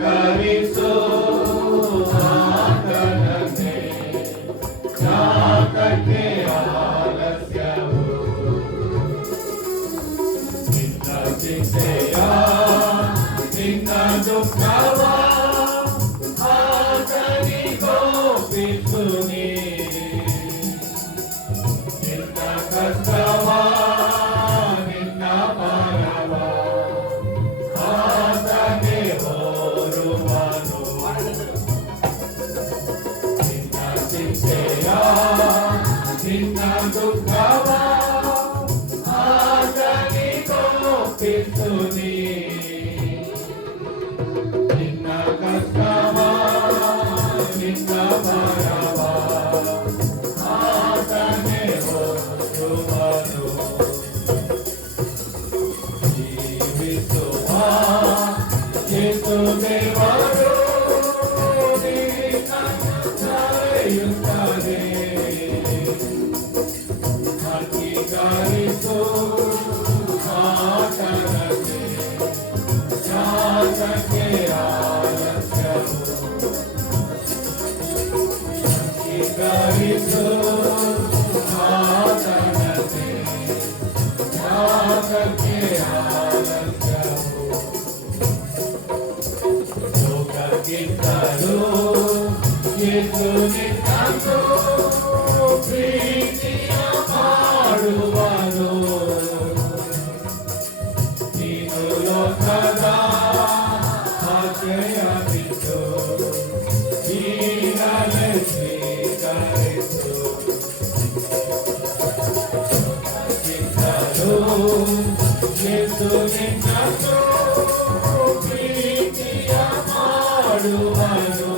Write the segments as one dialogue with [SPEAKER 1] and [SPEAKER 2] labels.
[SPEAKER 1] coming soon. กินน้ำข้นไม้ Tanto, priti amaru varu 예수님 나도 빌리야 마루마루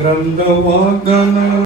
[SPEAKER 1] Grantha